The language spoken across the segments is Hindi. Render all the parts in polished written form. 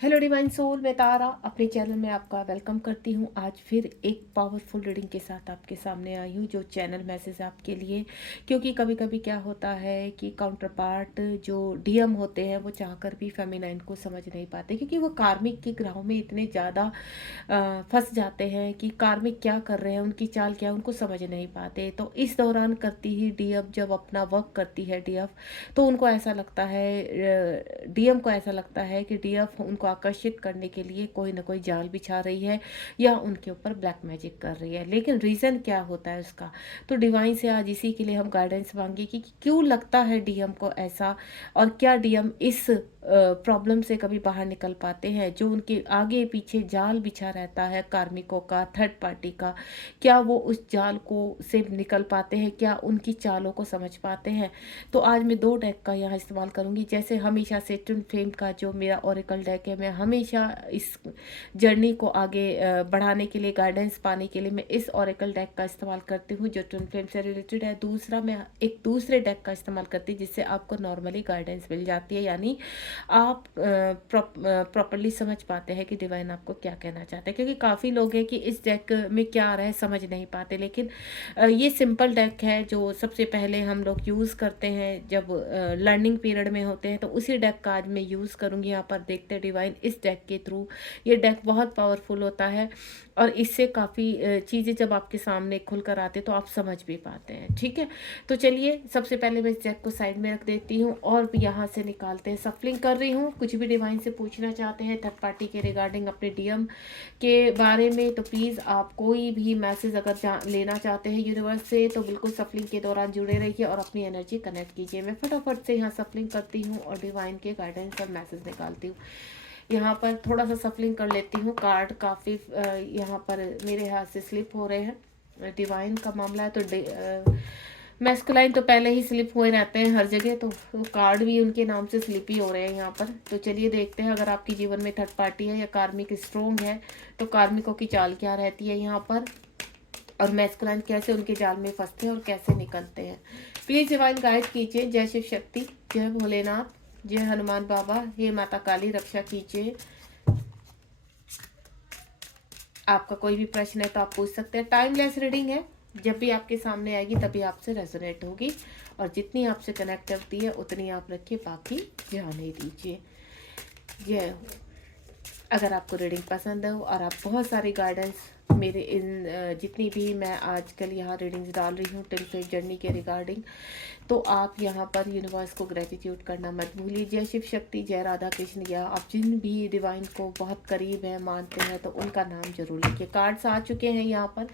हेलो डिवाइन सोल, मैं तारा अपने चैनल में आपका वेलकम करती हूँ। आज फिर एक पावरफुल रीडिंग के साथ आपके सामने आई हूँ, जो चैनल मैसेज आपके लिए। क्योंकि कभी कभी क्या होता है कि काउंटर पार्ट जो डीएम होते हैं वो चाहकर भी फेमिनाइन को समझ नहीं पाते, क्योंकि वो कार्मिक के ग्रहों में इतने ज़्यादा फंस जाते हैं कि कार्मिक क्या कर रहे हैं, उनकी चाल क्या है, उनको समझ नहीं पाते। तो इस दौरान करती ही डीएफ जब अपना वर्क करती है डीएफ, तो उनको ऐसा लगता है, डीएम को ऐसा लगता है कि डीएफ उनको आकर्षित करने के लिए कोई ना कोई जाल बिछा रही है या उनके ऊपर ब्लैक मैजिक कर रही है। लेकिन रीज़न क्या होता है उसका, तो डिवाइन से आज इसी के लिए हम गाइडेंस मांगे कि क्यों लगता है डीएम को ऐसा, और क्या डीएम इस प्रॉब्लम से कभी बाहर निकल पाते हैं। जो उनके आगे पीछे जाल बिछा रहता है कार्मिकों का, थर्ड पार्टी का, क्या वो उस जाल को से निकल पाते हैं, क्या उनकी चालों को समझ पाते हैं। तो आज मैं दो डेक का यहाँ इस्तेमाल करूँगी। जैसे हमेशा से ट्विन फ्लेम का जो मेरा ओरेकल डेक है, मैं हमेशा इस जर्नी को आगे बढ़ाने के लिए, गाइडेंस पाने के लिए मैं इस ओरेकल डेक का इस्तेमाल करती हूँ जो ट्विन फ्लेम से रिलेटेड है। दूसरा मैं एक दूसरे डेक का इस्तेमाल करती हूँ जिससे आपको नॉर्मली गाइडेंस मिल जाती है, यानी आप प्रॉपरली समझ पाते हैं कि डिवाइन आपको क्या कहना चाहते हैं। क्योंकि काफ़ी लोग हैं कि इस डेक में क्या आ रहा है समझ नहीं पाते, लेकिन ये सिंपल डेक है जो सबसे पहले हम लोग यूज़ करते हैं जब लर्निंग पीरियड में होते हैं। तो उसी डेक का आज मैं यूज़ करूँगी। यहाँ पर देखते हैं डिवाइन इस डेक के थ्रू, ये डेक बहुत पावरफुल होता है और इससे काफ़ी चीज़ें जब आपके सामने खुल कर आते तो आप समझ भी पाते हैं। ठीक है, तो चलिए सबसे पहले मैं इस डेक को साइड में रख देती हूँ और यहाँ से निकालते हैं। सफलिंग कर रही हूँ। कुछ भी डिवाइन से पूछना चाहते हैं थर्ड पार्टी के रिगार्डिंग अपने डीएम के बारे में, तो प्लीज़ आप कोई भी मैसेज अगर लेना चाहते हैं यूनिवर्स से, तो बिल्कुल सफलिंग के दौरान जुड़े रहिए और अपनी एनर्जी कनेक्ट कीजिए। मैं फटाफट से यहाँ सफलिंग करती हूँ और डिवाइन के गाइडेंस और मैसेज निकालती हूँ। यहाँ पर थोड़ा सा सफलिंग कर लेती हूँ। कार्ड काफ़ी यहाँ पर मेरे हाथ से स्लिप हो रहे हैं। डिवाइन का मामला है तो मैस्कुलाइन तो पहले ही स्लिप हुए रहते हैं हर जगह, तो कार्ड भी उनके नाम से स्लिप ही हो रहे हैं यहाँ पर। तो चलिए देखते हैं, अगर आपके जीवन में थर्ड पार्टी है या कार्मिक स्ट्रोंग है तो कार्मिकों की चाल क्या रहती है यहाँ पर, और मैस्कुलाइन कैसे उनके जाल में फंसते हैं और कैसे निकलते हैं। प्लीज़ डिवाइन गाइड कीजिए। जय शिव शक्ति, जय भोलेनाथ, जय हनुमान बाबा, हे माता काली रक्षा कीजिए। आपका कोई भी प्रश्न है तो आप पूछ सकते हैं। टाइमलेस रीडिंग है, जब भी आपके सामने आएगी तभी आपसे रेजोनेट होगी, और जितनी आपसे कनेक्ट करती है उतनी आप रखिए, बाकी जाने दीजिए। जय हो। अगर आपको रीडिंग पसंद हो और आप बहुत सारी गाइडेंस मेरे इन जितनी भी मैं आजकल यहाँ रीडिंग्स डाल रही हूँ टिल फेट जर्नी के रिगार्डिंग, तो आप यहाँ पर यूनिवर्स को ग्रेटिट्यूड करना मत भूलिए। जय शिव शक्ति, जय राधा कृष्ण, या आप जिन भी डिवाइन को बहुत करीब हैं, मानते हैं, तो उनका नाम जरूर लिखिए। कार्ड्स आ चुके हैं यहाँ पर।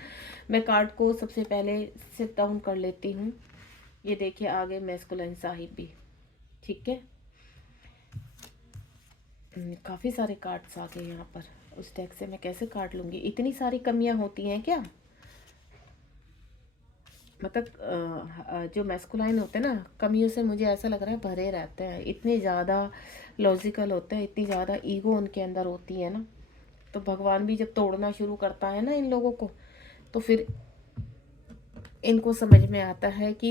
मैं कार्ड को सबसे पहले सिट डाउन कर लेती हूँ। ये देखिए आगे मैस्कुलाइन साहिब भी। ठीक है, काफ़ी सारे कार्ड्स आ गए यहाँ पर। उस डेक से मैं कैसे कार्ड लूँगी, इतनी सारी कमियाँ होती हैं क्या। मतलब जो मैस्कुलाइन होते हैं ना, कमियों से मुझे ऐसा लग रहा है भरे रहते हैं, इतने ज़्यादा लॉजिकल होते हैं, इतनी ज़्यादा ईगो उनके अंदर होती है ना। तो भगवान भी जब तोड़ना शुरू करता है ना इन लोगों को, तो फिर इनको समझ में आता है कि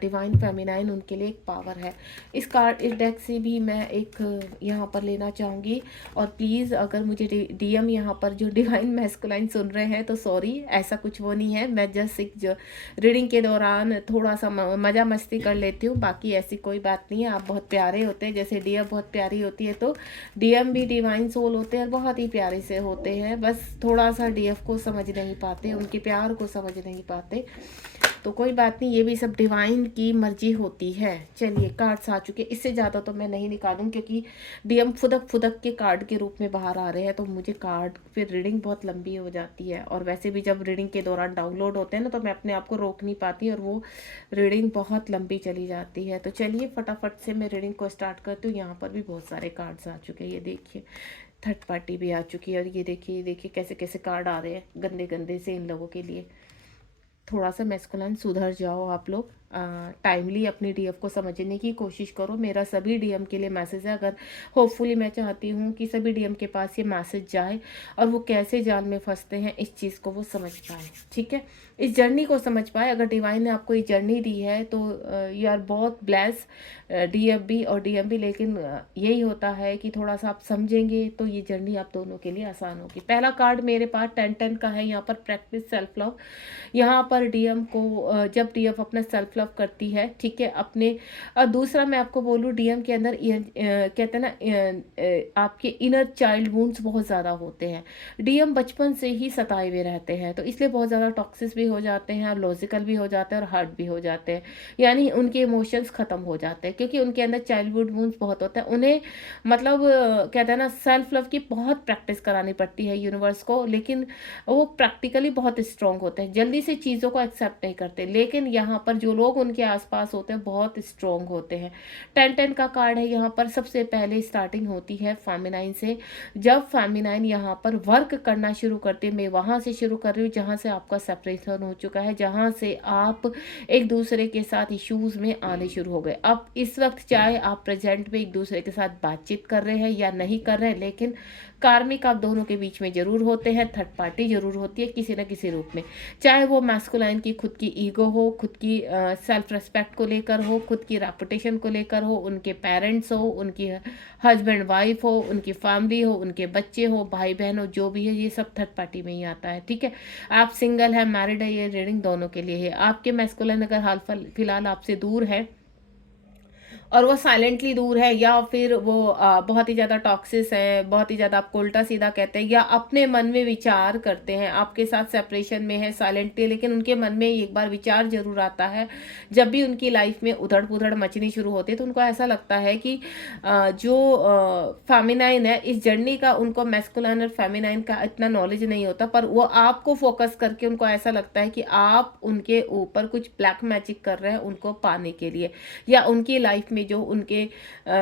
डिवाइन फेमिनाइन उनके लिए एक पावर है। इस डेक से भी मैं एक यहाँ पर लेना चाहूँगी। और प्लीज़ अगर मुझे डीएम यहाँ पर जो डिवाइन मैस्कुलाइन सुन रहे हैं तो सॉरी, ऐसा कुछ वो नहीं है। मैं जस्ट एक जो रीडिंग के दौरान थोड़ा सा मज़ा मस्ती कर लेती हूँ, बाकी ऐसी कोई बात नहीं है। आप बहुत प्यारे होते हैं, जैसे डीएम बहुत प्यारी होती है, तो डीएम भी डिवाइन सोल होते हैं और बहुत ही प्यारे से होते हैं। बस थोड़ा सा डीएफ को समझ नहीं पाते, उनके प्यार को समझ नहीं पाते। तो कोई बात नहीं, ये भी सब डिवाइन की मर्जी होती है। चलिए कार्ड्स आ चुके, इससे ज़्यादा तो मैं नहीं निकालूं क्योंकि डीएम फुदक फुदक के कार्ड के रूप में बाहर आ रहे हैं, तो मुझे कार्ड फिर रीडिंग बहुत लंबी हो जाती है। और वैसे भी जब रीडिंग के दौरान डाउनलोड होते हैं ना, तो मैं अपने आप को रोक नहीं पाती और वो रीडिंग बहुत लंबी चली जाती है। तो चलिए फटाफट से मैं रीडिंग को स्टार्ट करती हूँ। यहाँ पर भी बहुत सारे कार्ड्स आ चुके हैं, ये देखिए थर्ड पार्टी भी आ चुकी है, और ये देखिए कैसे कैसे कार्ड आ रहे हैं गंदे गंदे से इन लोगों के लिए। थोड़ा सा मैस्कुलाइन सुधर जाओ आप लोग, टाइमली अपनी डीएफ को समझने की कोशिश करो। मेरा सभी डीएम के लिए मैसेज है, अगर होपफुली मैं चाहती हूँ कि सभी डीएम के पास ये मैसेज जाए और वो कैसे जाल में फंसते हैं इस चीज़ को वो समझ पाए, ठीक है, इस जर्नी को समझ पाए। अगर डिवाइन ने आपको ये जर्नी दी है तो यू आर बहुत ब्लेस, डीएफ भी और डीएम भी। लेकिन यही होता है कि थोड़ा सा आप समझेंगे तो ये जर्नी आप दोनों के लिए आसान होगी। पहला कार्ड मेरे पास 10-10 का है, यहाँ पर प्रैक्टिस सेल्फ लव। यहाँ पर डीएम को जब डीएफ अपना सेल्फ लव करती है, ठीक है, अपने दूसरा मैं आपको बोलूँ, डीएम के अंदर कहते हैं ना, आपके इनर चाइल्ड वुंड्स बहुत ज़्यादा होते हैं। डीएम बचपन से ही सताए हुए रहते हैं, तो इसलिए बहुत ज़्यादा टॉक्सिस भी हो जाते हैं और लॉजिकल भी हो जाते हैं और हार्ट भी हो जाते हैं, यानी उनके इमोशंस ख़त्म हो जाते हैं, क्योंकि उनके अंदर चाइल्डहुड वुंड्स बहुत होते हैं। उन्हें मतलब कहते हैं ना, सेल्फ लव की बहुत प्रैक्टिस करानी पड़ती है यूनिवर्स को, लेकिन वो प्रैक्टिकली बहुत स्ट्रांग होते हैं, जल्दी से चीज़ों को एक्सेप्ट नहीं करते। लेकिन यहाँ पर जो लोग उनके आसपास होते हैं बहुत स्ट्रांग होते हैं। 10-10 का कार्ड है यहाँ पर। सबसे पहले स्टार्टिंग होती है फेमिनाइन से। जब फेमिनाइन यहाँ पर वर्क करना शुरू करती है, मैं वहाँ से शुरू कर रही हूँ जहाँ से आपका सेपरेशन हो चुका है, जहाँ से आप एक दूसरे के साथ इश्यूज में आने शुरू हो गए। अब इस वक्त चाहे आप प्रेजेंट में एक दूसरे के साथ बातचीत कर रहे हैं या नहीं कर रहे हैं, लेकिन कार्मिक आप दोनों के बीच में जरूर होते हैं, थर्ड पार्टी जरूर होती है किसी न किसी रूप में। चाहे वो मैस्कुलाइन की खुद की ईगो हो, खुद की सेल्फ रेस्पेक्ट को लेकर हो, खुद की रेपुटेशन को लेकर हो, उनके पेरेंट्स हो, उनकी हस्बैंड वाइफ हो, उनकी फैमिली हो, उनके बच्चे हो, भाई बहन हो, जो भी है, ये सब थर्ड पार्टी में ही आता है, ठीक है। आप सिंगल है, मैरिड है, ये रीडिंग दोनों के लिए है। आपके मैस्कुलाइन अगर हाल फिलहाल आपसे दूर है और वो साइलेंटली दूर है, या फिर वो बहुत ही ज़्यादा टॉक्सिस है, बहुत ही ज़्यादा आपको उल्टा सीधा कहते हैं, या अपने मन में विचार करते हैं, आपके साथ सेपरेशन में है साइलेंटली, लेकिन उनके मन में एक बार विचार जरूर आता है। जब भी उनकी लाइफ में उधड़ पुधड़ मचनी शुरू होती है तो उनको ऐसा लगता है कि जो फेमिनाइन है इस जर्नी का, उनको मैस्कुलाइन और फेमिनाइन का इतना नॉलेज नहीं होता, पर वो आपको फोकस करके उनको ऐसा लगता है कि आप उनके ऊपर कुछ ब्लैक मैजिक कर रहे हैं उनको पाने के लिए, या उनकी लाइफ में जो उनके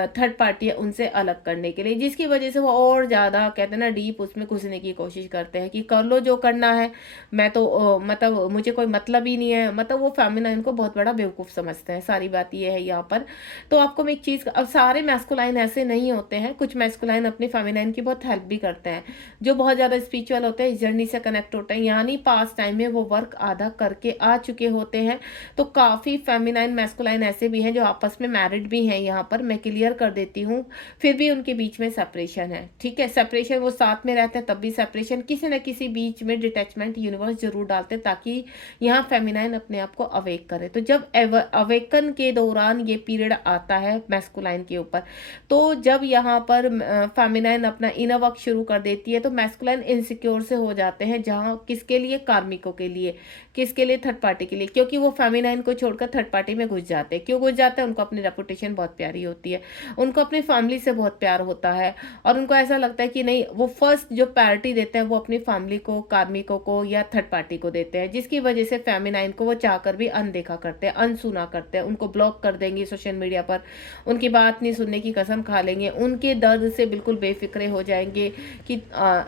थर्ड पार्टी है उनसे अलग करने के लिए, जिसकी वजह से वो और ज़्यादा कहते हैं ना डीप उसमें घुसने की कोशिश करते हैं कि कर लो जो करना है, मैं तो मतलब मुझे कोई मतलब ही नहीं है। मतलब वो फेमिनाइन को बहुत बड़ा बेवकूफ़ समझते हैं, सारी बात ये है यहाँ पर। तो आपको मैं एक चीज़, अब सारे मैस्कुलाइन ऐसे नहीं होते हैं, कुछ मैस्कुलाइन अपनी फेमिनाइन की बहुत हेल्प भी करते हैं, जो बहुत ज़्यादा स्पिरिचुअल होते हैं, इस जर्नी से कनेक्ट होते हैं, यानी पास टाइम में वो वर्क आधा करके आ चुके होते हैं। तो काफ़ी फेमिनाइन मैस्कुलाइन ऐसे भी हैं जो आपस में मैरिड भी हैं, यहाँ पर मैं क्लियर कर देती हूँ, फिर भी उनके बीच में सेपरेशन है, ठीक है। सेपरेशन, वो साथ में रहते हैं तब भी सेपरेशन, किसी न किसी बीच में डिटैचमेंट यूनिवर्स जरूर डालते हैं ताकि यहाँ फेमिनाइन अपने आप को अवेक करे। तो जब अवेकन के दौरान ये पीरियड आता है मैस्कुलाइन के ऊपर, तो जब यहाँ पर फेमिनाइन अपना इनर वर्क शुरू कर देती है तो मैस्कुलाइन इनसिक्योर से हो जाते हैं, जहाँ किसके लिए, कार्मिकों के लिए, किसके लिए, थर्ड पार्टी के लिए, क्योंकि वो फेमिनाइन को छोड़कर थर्ड पार्टी में घुस जाते हैं। क्यों घुस जाते हैं? उनको अपनी रेपुटेशन बहुत प्यारी होती है, उनको अपनी फैमिली से बहुत प्यार होता है, और उनको ऐसा लगता है कि नहीं, वो फर्स्ट जो प्रायोरिटी देते हैं वो अपनी फैमिली को, कार्मिकों को या थर्ड पार्टी को देते हैं, जिसकी वजह से फेमिनाइन को वो चाहकर भी अनदेखा करते हैं, अनसुना करते हैं, उनको ब्लॉक कर देंगे सोशल मीडिया पर, उनकी बात नहीं सुनने की कसम खा लेंगे, उनके दर्द से बिल्कुल बेफिक्रे हो जाएंगे कि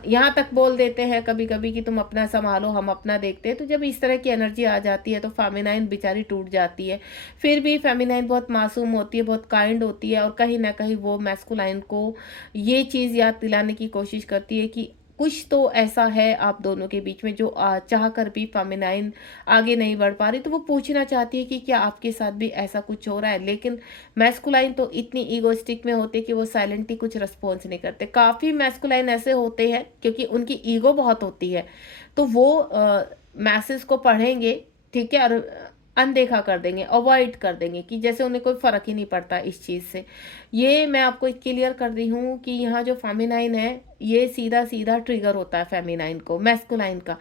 यहाँ तक बोल देते हैं कभी कभी कि तुम अपना संभालो, हम अपना देखते हैं। तो जब इस तरह की एनर्जी आ जाती है तो फेमिनाइन बेचारी टूट जाती है। फिर भी फेमिनाइन बहुत मासूम होती है, बहुत काइंड होती है, और कहीं ना कहीं वो मैस्कुलाइन को ये चीज़ याद दिलाने की कोशिश करती है कि कुछ तो ऐसा है आप दोनों के बीच में जो चाह कर भी फेमिनाइन आगे नहीं बढ़ पा रही। तो वो पूछना चाहती है कि क्या आपके साथ भी ऐसा कुछ हो रहा है, लेकिन मैस्कुलाइन तो इतनी ईगोइस्टिक में होते हैं कि वो साइलेंटली कुछ रिस्पॉन्स नहीं करते। काफ़ी मैस्कुलाइन ऐसे होते हैं क्योंकि उनकी ईगो बहुत होती है, तो वो मैसेज को पढ़ेंगे, ठीक है, और अनदेखा कर देंगे, अवॉइड कर देंगे, कि जैसे उन्हें कोई फ़र्क ही नहीं पड़ता इस चीज़ से। ये मैं आपको क्लियर कर दी हूँ कि यहाँ जो फेमिनाइन है ये सीधा सीधा ट्रिगर होता है फेमिनाइन को, मैस्कुलाइन का,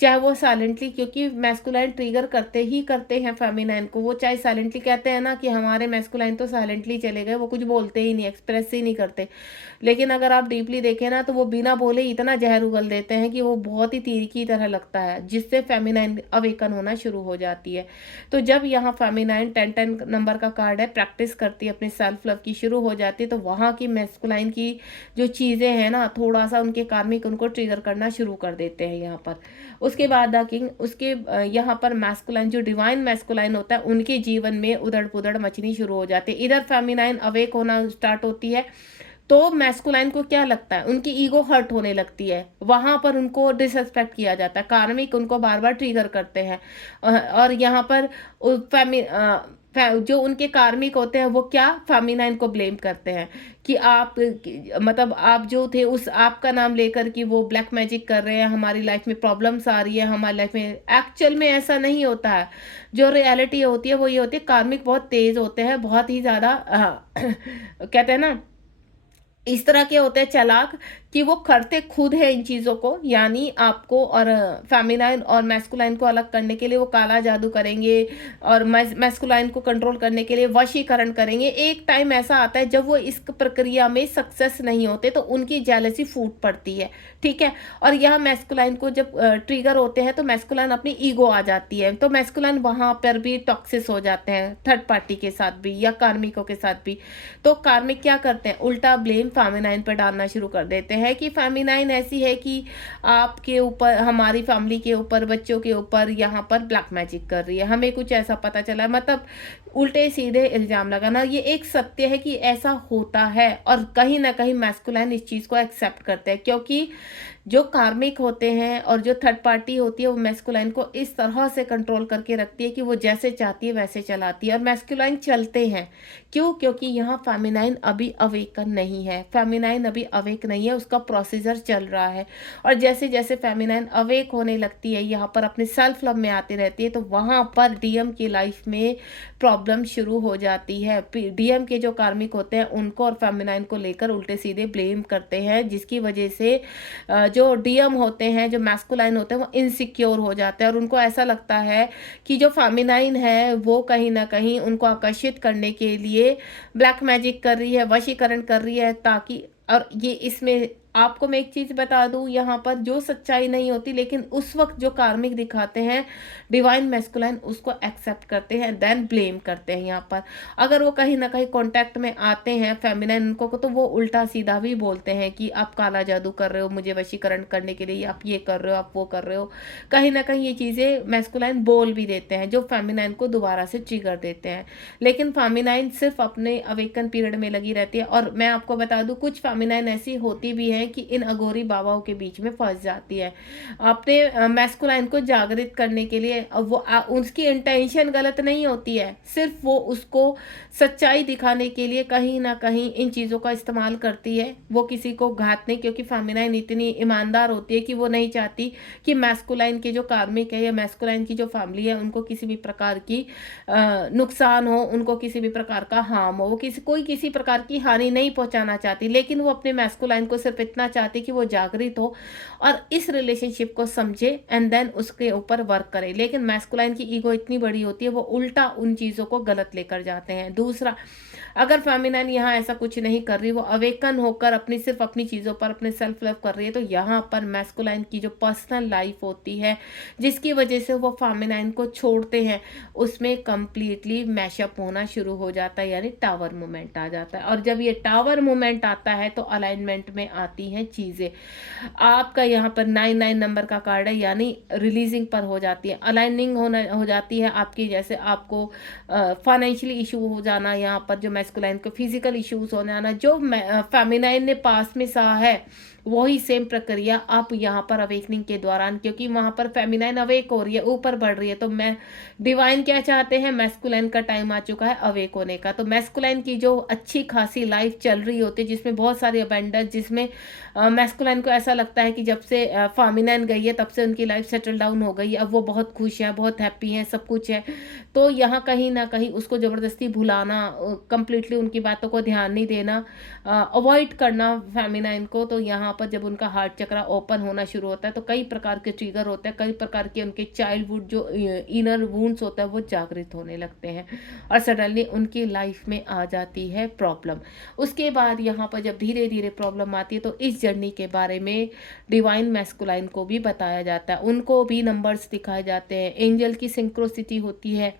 चाहे वो साइलेंटली, क्योंकि मैस्कुलाइन ट्रिगर करते ही करते हैं फेमिनाइन को। वो चाहे साइलेंटली, कहते हैं ना कि हमारे मैस्कुलाइन तो साइलेंटली चले गए, वो कुछ बोलते ही नहीं, एक्सप्रेस ही नहीं करते, लेकिन अगर आप डीपली देखें ना तो वो बिना बोले इतना जहर उगल देते हैं कि वो बहुत ही तीर की तरह लगता है, जिससे फेमिनाइन अवेकन होना शुरू हो जाती है। तो जब यहाँ फेमिनाइन 10-10 नंबर का कार्ड है, प्रैक्टिस करती है, अपने सेल्फ लव की शुरू हो जाती है, तो वहाँ की मैस्कुलाइन की जो चीज़ें हैं ना, थोड़ा सा उनके कार्मिक उनको ट्रिगर करना शुरू कर देते हैं यहाँ पर। उसके बाद द किंग, उसके यहाँ पर मैस्कुलाइन, जो डिवाइन मैस्कुलाइन होता है, उनके जीवन में उधड़ पुधड़ मचनी शुरू हो जाती है। इधर फेमिनाइन अवेक होना स्टार्ट होती है, तो मैस्कुलाइन को क्या लगता है, उनकी ईगो हर्ट होने लगती है, वहां पर उनको डिसरिस्पेक्ट किया जाता है, कार्मिक उनको बार बार ट्रिगर करते हैं। और यहाँ पर जो उनके कार्मिक होते हैं वो क्या, फेमिनाइन को ब्लेम करते हैं कि आप मतलब आप जो थे उस आपका नाम लेकर कि वो ब्लैक मैजिक कर रहे हैं, हमारी लाइफ में प्रॉब्लम्स आ रही है, हमारी लाइफ में एक्चुअल में ऐसा नहीं होता है। जो रियलिटी होती है वो ये होती है, कार्मिक बहुत तेज होते हैं, बहुत ही ज़्यादा कहते हैं ना, इस तरह के होते हैं चालाक, कि वो करते खुद है इन चीज़ों को, यानी आपको और फेमिनाइन और मैस्कुलाइन को अलग करने के लिए वो काला जादू करेंगे, और मैस्कुलाइन को कंट्रोल करने के लिए वशीकरण करेंगे। एक टाइम ऐसा आता है जब वो इस प्रक्रिया में सक्सेस नहीं होते तो उनकी जेलसी फूट पड़ती है, ठीक है। और यह मैस्कुलाइन को जब ट्रिगर होते हैं तो मैस्कुलाइन अपनी ईगो आ जाती है, तो मैस्कुलाइन वहां पर भी टॉक्सिस हो जाते हैं, थर्ड पार्टी के साथ भी या कार्मिकों के साथ भी। तो कार्मिक क्या करते हैं, उल्टा ब्लेम फेमिनाइन पर डालना शुरू कर देते हैं कि फेमिनाइन ऐसी है कि आपके ऊपर, हमारी फैमिली के ऊपर, बच्चों के ऊपर यहाँ पर ब्लैक मैजिक कर रही है, हमें कुछ ऐसा पता चला, मतलब उल्टे सीधे इल्जाम लगाना। ये एक सत्य है कि ऐसा होता है, और कहीं ना कहीं मैस्कुलाइन इस चीज को एक्सेप्ट करते हैं, क्योंकि जो कार्मिक होते हैं और जो थर्ड पार्टी होती है वो मैस्कुलाइन को इस तरह से कंट्रोल करके रखती है कि वो जैसे चाहती है वैसे चलाती है, और मैस्कुलाइन चलते हैं। क्यों? क्योंकि यहाँ फेमिनाइन अभी अवेकन नहीं है, फेमिनाइन अभी अवेक नहीं है, उसका प्रोसीजर चल रहा है। और जैसे जैसे फेमिनाइन अवेक होने लगती है, यहाँ पर अपने सेल्फ लव में आती रहती है, तो वहाँ पर डीएम की लाइफ में प्रॉब्लम शुरू हो जाती है। डीएम के जो कार्मिक होते हैं उनको और फेमिनाइन को लेकर उल्टे सीधे ब्लेम करते हैं, जिसकी वजह से जो डीएम होते हैं, जो मैस्कुलाइन होते हैं, वो इनसिक्योर हो जाते हैं, और उनको ऐसा लगता है कि जो फेमिनाइन है वो कहीं ना कहीं उनको आकर्षित करने के लिए ब्लैक मैजिक कर रही है, वशीकरण कर रही है, ताकि, और ये इसमें आपको मैं एक चीज बता दूं, यहाँ पर जो सच्चाई नहीं होती, लेकिन उस वक्त जो कार्मिक दिखाते हैं डिवाइन मैस्कुलाइन उसको एक्सेप्ट करते हैं, देन ब्लेम करते हैं। यहाँ पर अगर वो कहीं ना कहीं कांटेक्ट में आते हैं फेमिनाइन उनको, तो वो उल्टा सीधा भी बोलते हैं कि आप काला जादू कर रहे हो, मुझे वशीकरण करने के लिए आप ये कर रहे हो, आप वो कर रहे हो। कहीं ना कहीं ये चीजें मैस्कुलाइन बोल भी देते हैं, जो फेमिनाइन को दोबारा से ट्रिगर देते हैं। लेकिन फेमिनाइन सिर्फ अपने अवेकन पीरियड में लगी रहती है। और मैं आपको बता दूं, कुछ फेमिनाइन ऐसी होती भी है कि इन अघोरी बाबाओं के बीच में फंस जाती है अपने मैस्कुलाइन को जागृत करने के लिए। वो उसकी इंटेंशन गलत नहीं होती है, सिर्फ वो उसको सच्चाई दिखाने के लिए कहीं ना कहीं इन चीजों का इस्तेमाल करती है। वो किसी को घात नहीं, क्योंकि फेमिनाइन इतनी ईमानदार होती है कि वो नहीं चाहती कि मैस्कुलाइन के जो कार्मिक है या मैस्कुलाइन की जो फैमिली है उनको किसी भी प्रकार की नुकसान हो, उनको किसी भी प्रकार का हार्म हो। वो किसी प्रकार की हानि नहीं पहुंचाना चाहती, लेकिन वो अपने मैस्कुलाइन को सिर्फ इतना चाहती कि वो जागृत हो और इस रिलेशनशिप को समझे एंड देन उसके ऊपर वर्क करे। लेकिन मैस्कुलाइन की ईगो इतनी बड़ी होती है, वो उल्टा उन चीजों को गलत लेकर जाते हैं। दूसरा, अगर फेमिनाइन यहाँ ऐसा कुछ नहीं कर रही, वो अवेकन होकर सिर्फ अपनी चीजों पर अपने सेल्फ लव कर रही है, तो यहाँ पर मैस्कुलाइन की जो पर्सनल लाइफ होती है जिसकी वजह से वो फेमिनाइन को छोड़ते हैं, उसमें कंप्लीटली मैशअप होना शुरू हो जाता है, यानी टावर मूवमेंट आ जाता है। और जब ये टावर मूवमेंट आता है तो अलाइनमेंट में आती हैं चीजें। आपका यहाँ पर 99 नंबर का कार्ड है, यानी रिलीजिंग पर हो जाती है, अलाइनिंग हो जाती है आपकी। जैसे आपको फाइनेंशियली इशू हो जाना, यहाँ पर जो मैस्कुलाइन को फिजिकल इश्यूज हो जाना, जो फेमिनाइन ने पास में सहा है वही सेम प्रक्रिया आप यहाँ पर अवेकनिंग के दौरान, क्योंकि वहां पर फेमिनाइन अवेक हो रही है, ऊपर बढ़ रही है, तो मैं डिवाइन क्या चाहते हैं, मैस्कुलाइन का टाइम आ चुका है अवेक होने का। तो मैस्कुलाइन की जो अच्छी खासी लाइफ चल रही होती है, जिसमें बहुत सारी अबेंडेंस, जिसमें मैस्कुलाइन को ऐसा लगता है कि जब से फेमिनाइन गई है तब से उनकी लाइफ सेटल डाउन हो गई है, अब वो बहुत खुश है, बहुत हैप्पी है, सब कुछ है। तो यहाँ कहीं ना कहीं उसको जबरदस्ती भुलाना, कंप्लीटली उनकी बातों को ध्यान नहीं देना, अवॉइड करना फेमिनाइन को, तो यहाँ पर जब उनका हार्ट चक्र ओपन होना शुरू होता है तो कई प्रकार के ट्रिगर होते हैं, कई प्रकार के उनके चाइल्डहुड जो इनर वुंड्स होता है वो जागृत होने लगते हैं, और सडनली उनकी लाइफ में आ जाती है प्रॉब्लम। उसके बाद यहाँ पर जब धीरे धीरे प्रॉब्लम आती है तो इस जर्नी के बारे में डिवाइन मैस्कुलाइन को भी बताया जाता है, उनको भी नंबर्स दिखाए जाते हैं, एंजल की सिंक्रोसिटी होती है,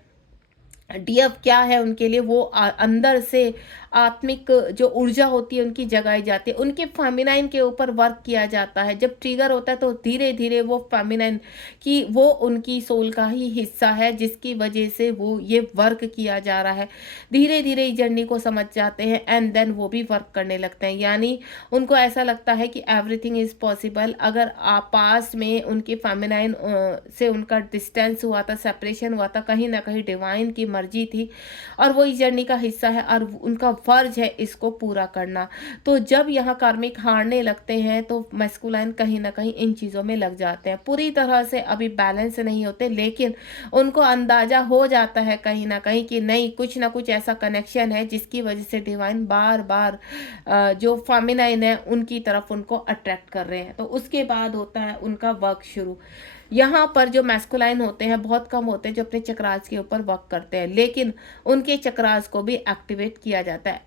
डीएफ क्या है उनके लिए, वो अंदर से आत्मिक जो ऊर्जा होती है उनकी जगाई जाती है, उनके फेमिनाइन के ऊपर वर्क किया जाता है। जब ट्रिगर होता है तो धीरे धीरे वो फेमिनाइन की वो उनकी सोल का ही हिस्सा है, जिसकी वजह से वो ये वर्क किया जा रहा है। धीरे धीरे इस जर्नी को समझ जाते हैं एंड देन वो भी वर्क करने लगते हैं। यानी उनको ऐसा लगता है कि एवरीथिंग इज पॉसिबल। अगर पास में उनकी फेमिनाइन से उनका डिस्टेंस हुआ था, सेपरेशन हुआ था, कहीं ना कहीं डिवाइन की मर्जी थी और वो इस जर्नी का हिस्सा है और उनका फर्ज है इसको पूरा करना। तो जब यहाँ कार्मिक हारने लगते हैं तो मैस्कुलाइन कहीं ना कहीं इन चीज़ों में लग जाते हैं। पूरी तरह से अभी बैलेंस नहीं होते, लेकिन उनको अंदाजा हो जाता है कहीं ना कहीं कि नहीं, कुछ ना कुछ ऐसा कनेक्शन है जिसकी वजह से डिवाइन बार बार जो फेमिनाइन है उनकी तरफ उनको अट्रैक्ट कर रहे हैं। तो उसके बाद होता है उनका वर्क शुरू। यहाँ पर जो मैस्कुलाइन होते हैं बहुत कम होते हैं जो अपने चक्रास के ऊपर वर्क करते हैं, लेकिन उनके चक्रास को भी एक्टिवेट किया जाता है।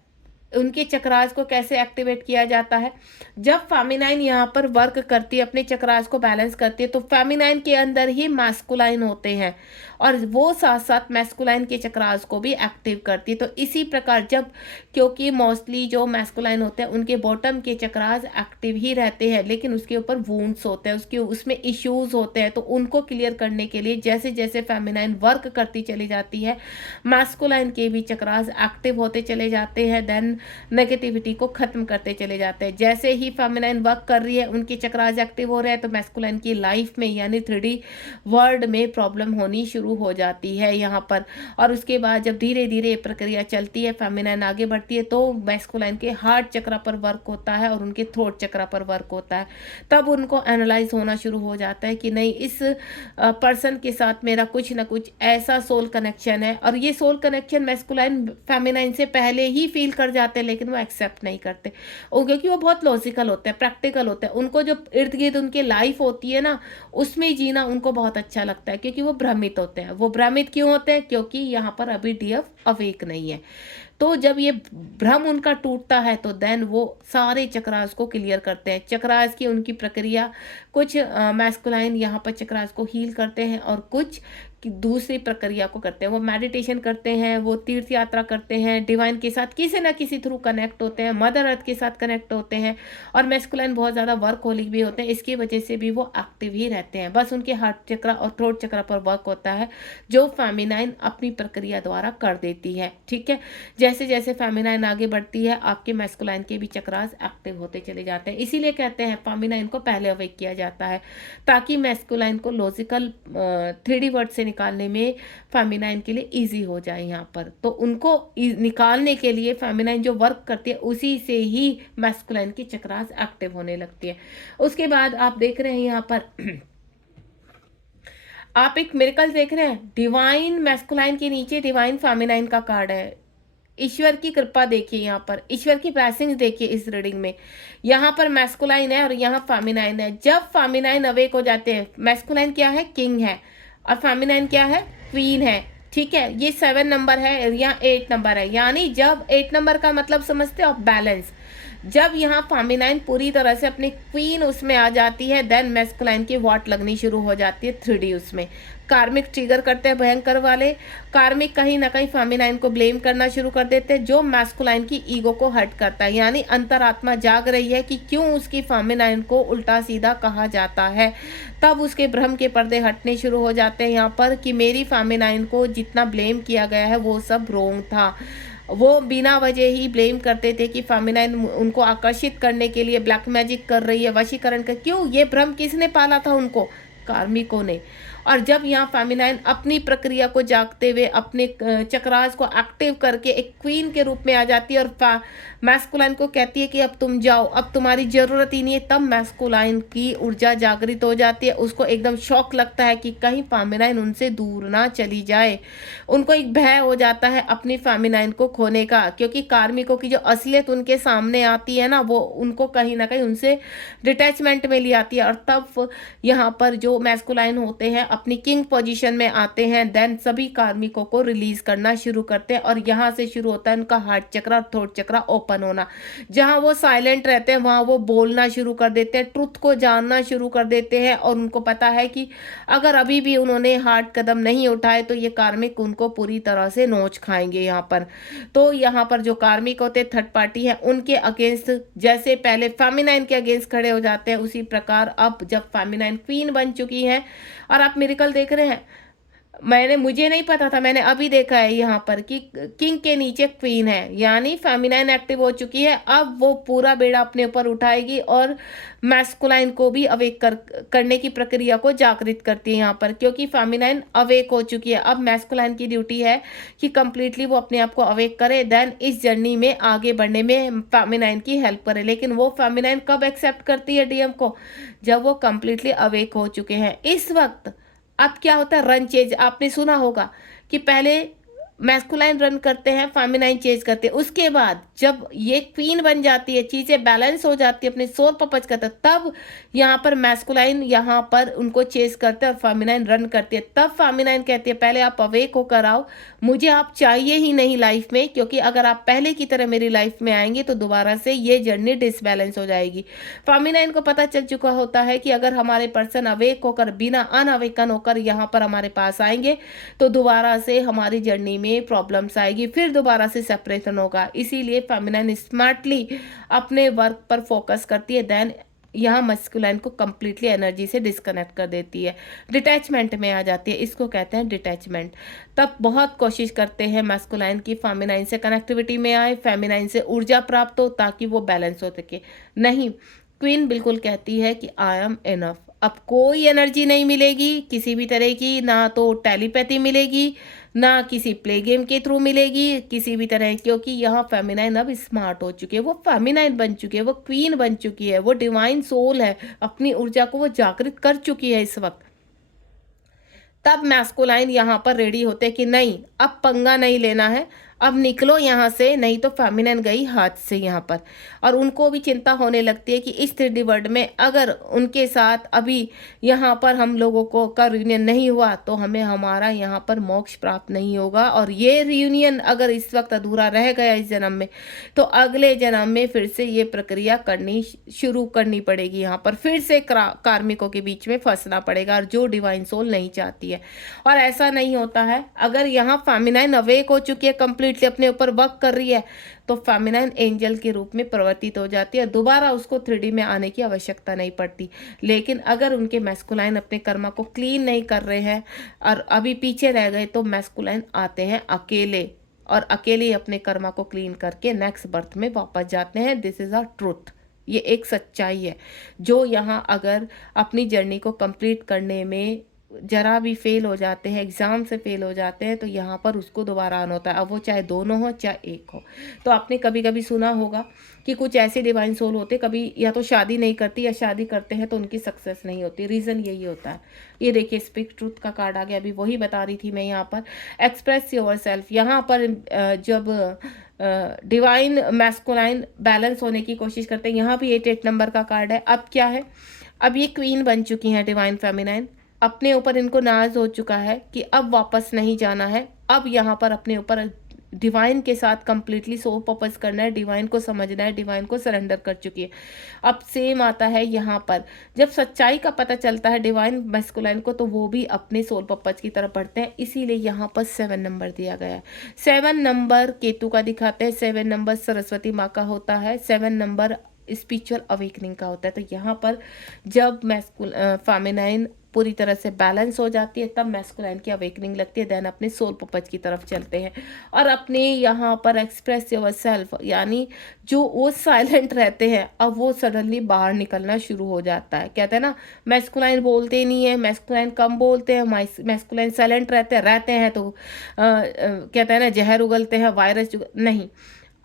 उनके चक्रास को कैसे एक्टिवेट किया जाता है? जब फेमिनाइन यहाँ पर वर्क करती है, अपने चक्रास को बैलेंस करती है, तो फेमिनाइन के अंदर ही मैस्कुलाइन होते हैं और वो साथ साथ मैस्कुलाइन के चक्रास को भी एक्टिव करती है। तो इसी प्रकार जब, क्योंकि मोस्टली जो मैस्कुलाइन होते हैं उनके बॉटम के चक्रास एक्टिव ही रहते हैं, लेकिन उसके ऊपर वुंड्स होते हैं, उसके उसमें इश्यूज होते हैं। तो उनको क्लियर करने के लिए जैसे जैसे फेमिनाइन वर्क करती चली जाती है, मैस्कुलाइन के भी चक्रास एक्टिव होते चले जाते हैं, देन नेगेटिविटी को खत्म करते चले जाते हैं। जैसे ही फेमिनाइन वर्क कर रही है, उनके चक्रास एक्टिव हो रहे हैं, तो मैस्कुलाइन की लाइफ में यानी 3D वर्ल्ड में प्रॉब्लम होनी शुरू हो जाती है यहाँ पर। और उसके बाद जब धीरे धीरे प्रक्रिया चलती है, फेमिनाइन आगे बढ़ती है, तो मैस्कुलाइन के हार्ट चक्र पर वर्क होता है और उनके थ्रोट चक्र पर वर्क होता है। तब उनको एनालाइज होना शुरू हो जाता है कि नहीं, इस पर्सन के साथ मेरा कुछ ना कुछ ऐसा सोल कनेक्शन है। और ये सोल कनेक्शन मैस्कुलाइन फेमिनाइन से पहले ही फील कर जाते हैं, लेकिन वो एक्सेप्ट नहीं करते क्योंकि वो बहुत लॉजिकल होते हैं, प्रैक्टिकल होते हैं। उनको जो इर्द गिर्द उनकी लाइफ होती है ना, उसमें जीना उनको बहुत अच्छा लगता है, क्योंकि वो भ्रमित होते हैं। वो भ्रमित क्यों होते हैं? क्योंकि यहाँ पर अभी डीएफ अवेक नहीं है। तो जब ये भ्रम उनका टूटता है तो देन वो सारे चक्रास को क्लियर करते हैं। चक्रास की उनकी प्रक्रिया, कुछ मैस्कुलाइन यहाँ पर चक्रास को हील करते हैं और कुछ कि दूसरी प्रक्रिया को करते हैं। वो मेडिटेशन करते हैं, वो तीर्थ यात्रा करते हैं, डिवाइन के साथ किसी ना किसी थ्रू कनेक्ट होते हैं, मदर अर्थ के साथ कनेक्ट होते हैं। और मैस्कुलाइन बहुत ज़्यादा वर्कहोलिक भी होते हैं, इसकी वजह से भी वो एक्टिव ही रहते हैं। बस उनके हार्ट चक्र और थ्रोट चक्र पर वर्क होता है, जो फेमिनाइन अपनी प्रक्रिया द्वारा कर देती है। ठीक है, जैसे जैसे फेमिनाइन आगे बढ़ती है, आपके मैस्कुलाइन के भी चक्रास एक्टिव होते चले जाते हैं। इसीलिए कहते हैं फेमिनाइन को पहले अवेक किया जाता है, ताकि मैस्कुलाइन को लॉजिकल 3D वर्ड से निकालने में फेमिनाइन के लिए इजी हो जाए यहाँ पर। तो उनको निकालने के लिए फेमिनाइन जो वर्क करती है उसी से ही मैस्कुलाइन की चक्रास एक्टिव होने लगती है। उसके बाद आप देख रहे हैं यहाँ पर आप एक मिरेकल देख रहे हैं, डिवाइन मैस्कुलाइन के नीचे डिवाइन फेमिनाइन का कार्ड है। ईश्वर की कृपा देखिए, यहाँ पर ईश्वर की ब्लेसिंग्स देखिए इस रीडिंग में। यहाँ पर मैस्कुलाइन है और यहाँ फेमिनाइन है। जब फेमिनाइन अवेक हो जाते हैं, मैस्कुलाइन क्या है? किंग है, और फेमिनाइन क्या है? क्वीन है। ठीक है, ये 7 नंबर है, यहाँ 8 नंबर है। यानी जब 8 नंबर का मतलब समझते हो आप, बैलेंस। जब यहाँ फेमिनाइन पूरी तरह से अपनी क्वीन उसमें आ जाती है, देन मैस्कुलाइन की वाट लगनी शुरू हो जाती है 3D उसमें। कार्मिक ट्रिगर करते हैं भयंकर वाले। कार्मिक कहीं ना कहीं फेमिनाइन को ब्लेम करना शुरू कर देते हैं, जो मैस्कुलाइन की ईगो को हर्ट करता है। यानी अंतरात्मा जाग रही है कि क्यों उसकी फेमिनाइन को उल्टा सीधा कहा जाता है। तब उसके भ्रम के पर्दे हटने शुरू हो जाते हैं यहाँ पर, कि मेरी फेमिनाइन को जितना ब्लेम किया गया है वो सब रोंग था। वो बिना वजह ही ब्लेम करते थे कि फेमिनाइन उनको आकर्षित करने के लिए ब्लैक मैजिक कर रही है, वशीकरण कर। क्यों? ये भ्रम किसने पाला था उनको? कार्मिकों ने। और जब यहाँ फेमिनाइन अपनी प्रक्रिया को जागते हुए अपने चक्रास को एक्टिव करके एक क्वीन के रूप में आ जाती है और मैस्कुलाइन को कहती है कि अब तुम जाओ, अब तुम्हारी ज़रूरत ही नहीं है, तब मैस्कुलाइन की ऊर्जा जागृत हो जाती है। उसको एकदम शौक लगता है कि कहीं फेमिनाइन उनसे दूर ना चली जाए। उनको एक भय हो जाता है अपनी फेमिनाइन को खोने का, क्योंकि कार्मिकों की जो असलियत उनके सामने आती है ना, वो उनको कहीं ना कहीं उनसे डिटैचमेंट में ले आती है। और तब यहाँ पर जो मैस्कुलाइन होते हैं अपनी किंग पोजीशन में आते हैं, देन सभी कार्मिकों को रिलीज करना शुरू करते हैं और यहाँ से शुरू होता है उनका हार्ट चक्र और थ्रोट चक्र ओपन होना। जहाँ वो साइलेंट रहते हैं वहाँ वो बोलना शुरू कर देते हैं, ट्रुथ को जानना शुरू कर देते हैं और उनको पता है कि अगर अभी भी उन्होंने हार्ड कदम नहीं उठाए तो ये कार्मिक उनको पूरी तरह से नोच खाएंगे यहाँ पर। तो यहाँ पर जो कार्मिक होते हैं, थर्ड पार्टी है, उनके अगेंस्ट जैसे पहले फेमिनाइन के अगेंस्ट खड़े हो जाते हैं, उसी प्रकार अब जब फेमिनाइन क्वीन बन चुकी है और आप मिरेकल देख रहे हैं, मुझे नहीं पता था, मैंने अभी देखा है यहाँ पर कि किंग के नीचे क्वीन है, यानी फेमिनाइन एक्टिव हो चुकी है। अब वो पूरा बेड़ा अपने ऊपर उठाएगी और मैस्कुलाइन को भी अवेक करने की प्रक्रिया को जागृत करती है यहाँ पर, क्योंकि फेमिनाइन अवेक हो चुकी है। अब मैस्कुलाइन की ड्यूटी है कि कंप्लीटली वो अपने आप को अवेक करे, देन इस जर्नी में आगे बढ़ने में फेमिनाइन की हेल्प करे। लेकिन वो फेमिनाइन कब एक्सेप्ट करती है डीएम को? जब वो कंप्लीटली अवेक हो चुके हैं। इस वक्त अब क्या होता है, रन चेंज आपने सुना होगा कि पहले मैस्कुलाइन रन करते हैं, फेमिनाइन चेंज करते हैं, उसके बाद जब ये क्वीन बन जाती है, चीज़ें बैलेंस हो जाती है, अपने सोल पपच करते हैं, तब यहाँ पर मैस्कुलाइन यहाँ पर उनको चेज करते हैं और फेमिनाइन रन करती है। तब फेमिनाइन कहती है पहले आप अवेक होकर आओ, मुझे आप चाहिए ही नहीं लाइफ में, क्योंकि अगर आप पहले की तरह मेरी लाइफ में आएंगे तो दोबारा से ये जर्नी डिसबैलेंस हो जाएगी। फेमिनाइन को पता चल चुका होता है कि अगर हमारे पर्सन अवेक होकर बिना अनअवेकन होकर यहाँ पर हमारे पास आएंगे तो दोबारा से हमारी जर्नी में प्रॉब्लम्स आएगी, फिर दोबारा से सेपरेशन होगा। इसीलिए फेमिनाइन स्मार्टली अपने वर्क पर फोकस करती है, देन यहाँ मस्कुलाइन को कंप्लीटली एनर्जी से डिस्कनेक्ट कर देती है, डिटैचमेंट में आ जाती है। इसको कहते हैं डिटैचमेंट। तब बहुत कोशिश करते हैं मस्कुलाइन की फेमिनाइन से कनेक्टिविटी में आए, फेमिनाइन से ऊर्जा प्राप्त हो ताकि वो बैलेंस हो सके। नहीं, क्वीन बिल्कुल कहती है कि आई एम इनफ, अब कोई एनर्जी नहीं मिलेगी किसी भी तरह की, ना तो टेलीपैथी मिलेगी, ना किसी प्ले गेम के थ्रू मिलेगी किसी भी तरह, क्योंकि यहाँ फेमिनाइन अब स्मार्ट हो चुकी है, वो फेमिनाइन बन चुकी है, वो क्वीन बन चुकी है, वो डिवाइन सोल है, अपनी ऊर्जा को वो जागृत कर चुकी है इस वक्त। तब मैस्कुलाइन यहाँ पर रेडी होते हैं कि नहीं, अब पंगा नहीं लेना है, अब निकलो यहाँ से, नहीं तो फेमिनाइन गई हाथ से यहाँ पर। और उनको भी चिंता होने लगती है कि इस 3D वर्ल्ड में अगर उनके साथ अभी यहाँ पर हम लोगों को का रियूनियन नहीं हुआ तो हमें हमारा यहाँ पर मोक्ष प्राप्त नहीं होगा, और ये रियूनियन अगर इस वक्त अधूरा रह गया इस जन्म में तो अगले जन्म में फिर से ये प्रक्रिया करनी शुरू करनी पड़ेगी, यहाँ पर फिर से कार्मिकों के बीच में फंसना पड़ेगा, और जो डिवाइन सोल नहीं चाहती है। और ऐसा नहीं होता है, अगर यहाँ फेमिनाइन अवेक हो चुकी है, कंप्लीटली अपने ऊपर वर्क कर रही है, तो फेमिनाइन एंजल के रूप में परिवर्तित हो जाती है, दोबारा उसको 3D में आने की आवश्यकता नहीं पड़ती। लेकिन अगर उनके मैस्कुलाइन अपने कर्मा को क्लीन नहीं कर रहे हैं और अभी पीछे रह गए तो मैस्कुलाइन आते हैं अकेले और अकेले ही अपने कर्मा को क्लीन करके नेक्स्ट बर्थ में वापस जाते हैं। दिस इज अ ट्रुथ, ये एक सच्चाई है। जो यहाँ अगर अपनी जर्नी को कंप्लीट करने में जरा भी फेल हो जाते हैं, एग्ज़ाम से फेल हो जाते हैं, तो यहाँ पर उसको दोबारा आना होता है, अब वो चाहे दोनों हो चाहे एक हो। तो आपने कभी कभी सुना होगा कि कुछ ऐसे डिवाइन सोल होते कभी या तो शादी नहीं करती या शादी करते हैं तो उनकी सक्सेस नहीं होती, रीज़न यही होता है। ये देखिए स्पीक ट्रूथ का कार्ड आ गया, अभी वही बता रही थी मैं यहाँ पर। एक्सप्रेस योर सेल्फ, यहाँ पर जब डिवाइन मैस्कुलाइन बैलेंस होने की कोशिश करते हैं, यहाँ भी 88 नंबर का कार्ड है। अब क्या है, अब ये क्वीन बन चुकी हैं डिवाइन फेमिनाइन, अपने ऊपर इनको नाज हो चुका है कि अब वापस नहीं जाना है, अब यहाँ पर अपने ऊपर डिवाइन के साथ कंप्लीटली सोल पर्पस करना है, डिवाइन को समझना है, डिवाइन को सरेंडर कर चुकी है। अब सेम आता है यहाँ पर, जब सच्चाई का पता चलता है डिवाइन मैस्कुलाइन को तो वो भी अपने सोल पर्पस की तरफ बढ़ते हैं, इसीलिए यहाँ पर 7 नंबर दिया गया है। 7 नंबर केतु का दिखाते हैं, 7 नंबर सरस्वती माँ का होता है, 7 नंबर स्पिरिचुअल अवेकनिंग का होता है। तो यहाँ पर जब फेमिनाइन पूरी तरह से बैलेंस हो जाती है तब मैस्कुलाइन की अवेकनिंग लगती है, देन अपने सोल पर्पस की तरफ चलते हैं और अपने यहाँ पर एक्सप्रेस योर सेल्फ, यानी जो वो साइलेंट रहते हैं अब वो सडनली बाहर निकलना शुरू हो जाता है। कहते हैं ना मैस्कुलाइन बोलते नहीं है, मैस्कुलाइन कम बोलते हैं, मैस्कुलाइन साइलेंट रहते हैं तो कहते हैं ना जहर उगलते हैं वायरस नहीं।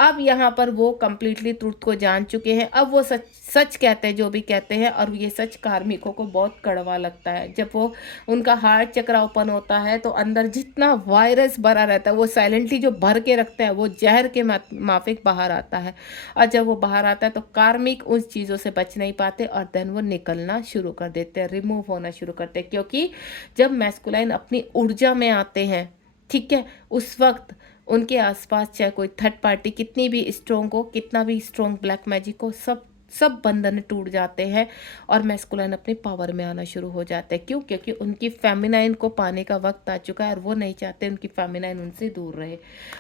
अब यहाँ पर वो कंप्लीटली ट्रुथ को जान चुके हैं। अब वो सच सच कहते हैं जो भी कहते हैं, और ये सच कार्मिकों को बहुत कड़वा लगता है। जब वो उनका हार्ट चक्र ओपन होता है तो अंदर जितना वायरस भरा रहता है वो साइलेंटली जो भर के रखते हैं वो जहर के माफिक बाहर आता है। और जब वो बाहर आता है तो कार्मिक उन चीज़ों से बच नहीं पाते और देन वो निकलना शुरू कर देते हैं, रिमूव होना शुरू करते हैं। क्योंकि जब मैस्कुलाइन अपनी ऊर्जा में आते हैं, ठीक है, उस वक्त उनके आसपास चाहे कोई थर्ड पार्टी कितनी भी स्ट्रोंग हो, कितना भी स्ट्रोंग ब्लैक मैजिक हो, सब सब बंधन टूट जाते हैं और मैस्कुलाइन अपने पावर में आना शुरू हो जाते हैं। क्यों? क्योंकि उनकी फेमिनाइन को पाने का वक्त आ चुका है और वो नहीं चाहते उनकी फेमिनाइन उनसे दूर रहे।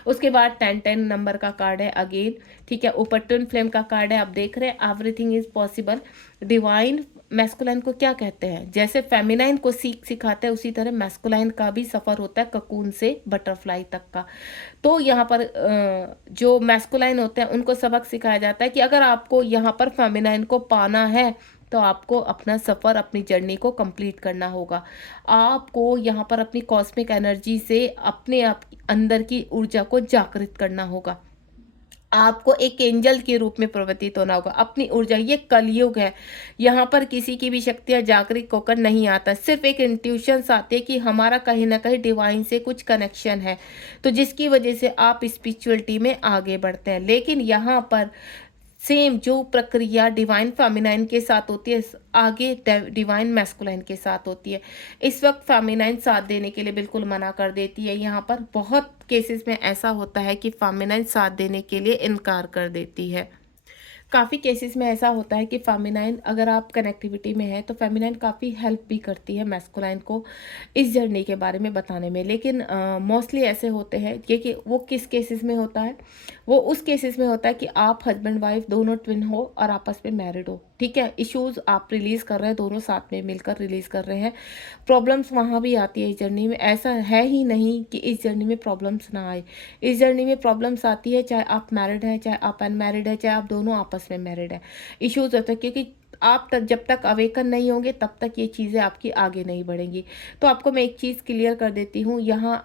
उसके बाद 10-10 नंबर का कार्ड है अगेन, ठीक है, ऊपर ट्विन फ्लेम का कार्ड है। आप देख रहे हैं everything is possible. Divine masculine को क्या कहते हैं? जैसे फेमिनाइन को सिखाते हैं उसी तरह मैस्कुलाइन का भी सफ़र होता है ककून से बटरफ्लाई तक का। तो यहाँ पर जो मैस्कुलाइन होते हैं उनको सबक सिखाया जाता है कि अगर आपको यहाँ पर फेमिनाइन को पाना है तो आपको अपना सफ़र, अपनी जर्नी को कंप्लीट करना होगा। आपको यहाँ पर अपनी कॉस्मिक एनर्जी से अपने आप अंदर की ऊर्जा को जागृत करना होगा। आपको एक एंजल के रूप में प्रवर्तित होना होगा। अपनी ऊर्जा, ये कलयुग है, यहाँ पर किसी की भी शक्तियाँ जागृत होकर नहीं आता, सिर्फ एक इंट्यूशंस आते हैं कि हमारा कहीं ना कहीं डिवाइन से कुछ कनेक्शन है, तो जिसकी वजह से आप स्पिरिचुअलिटी में आगे बढ़ते हैं। लेकिन यहाँ पर सेम जो प्रक्रिया डिवाइन फेमिनाइन के साथ होती है आगे डिवाइन मैस्कुलाइन के साथ होती है। इस वक्त फेमिनाइन साथ देने के लिए बिल्कुल मना कर देती है। यहाँ पर बहुत केसेस में ऐसा होता है कि फेमिनाइन साथ देने के लिए इनकार कर देती है। काफ़ी केसेस में ऐसा होता है कि फेमिनाइन, अगर आप कनेक्टिविटी में हैं तो फेमिनाइन काफ़ी हेल्प भी करती है मैस्कुलाइन को इस जर्नी के बारे में बताने में। लेकिन मोस्टली ऐसे होते हैं कि वो किस केसेस में होता है, वो उस केसेस में होता है कि आप हस्बैंड वाइफ दोनों ट्विन हो और आपस में मैरिड हो, ठीक है, इश्यूज आप रिलीज़ कर रहे हैं, दोनों साथ में मिलकर रिलीज़ कर रहे हैं। प्रॉब्लम्स वहाँ भी आती है इस जर्नी में, ऐसा है ही नहीं कि इस जर्नी में प्रॉब्लम्स ना आए। इस जर्नी में प्रॉब्लम्स आती है, चाहे आप मैरिड हैं, चाहे आप अनमैरिड हैं, चाहे आप दोनों आपस में मैरिड हैं। इश्यूज होते हैं क्योंकि आप तक जब तक अवेकन नहीं होंगे तब तक ये चीज़ें आपकी आगे नहीं बढ़ेंगी। तो आपको मैं एक चीज़ क्लियर कर देती हूँ, यहाँ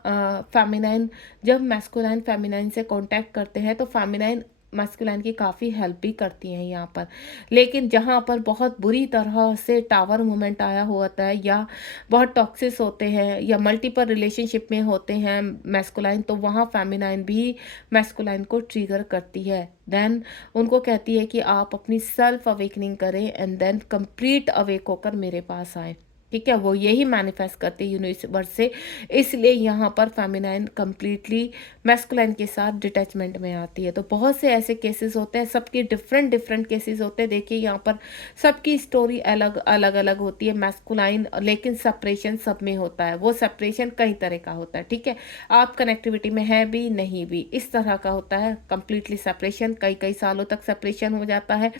फेमिनाइन जब मैस्कुलाइन फेमिनाइन से कांटेक्ट करते हैं तो फेमिनाइन मैस्कुलाइन की काफ़ी हेल्प भी करती हैं यहाँ पर। लेकिन जहाँ पर बहुत बुरी तरह से टावर मोमेंट आया होता है या बहुत टॉक्सिस होते हैं या मल्टीपल रिलेशनशिप में होते हैं मैस्कुलाइन, तो वहाँ फेमिनाइन भी मैस्कुलाइन को ट्रिगर करती है। देन उनको कहती है कि आप अपनी सेल्फ अवेकनिंग करें एंड देन कंप्लीट अवेक होकर मेरे पास आए, ठीक है, वो यही मैनिफेस्ट करते हैं यूनिवर्स से। इसलिए यहाँ पर फेमिनाइन कंप्लीटली मैस्कुलाइन के साथ डिटैचमेंट में आती है। तो बहुत से ऐसे केसेस होते हैं, सबके डिफरेंट डिफरेंट केसेस होते हैं। देखिए यहाँ पर सबकी स्टोरी अलग अलग अलग होती है मैस्कुलाइन, लेकिन सेपरेशन सब में होता है। वो सेपरेशन कई तरह का होता है, ठीक है, आप कनेक्टिविटी में है भी नहीं भी, इस तरह का होता है कंप्लीटली सेपरेशन, कई कई सालों तक सेपरेशन हो जाता है।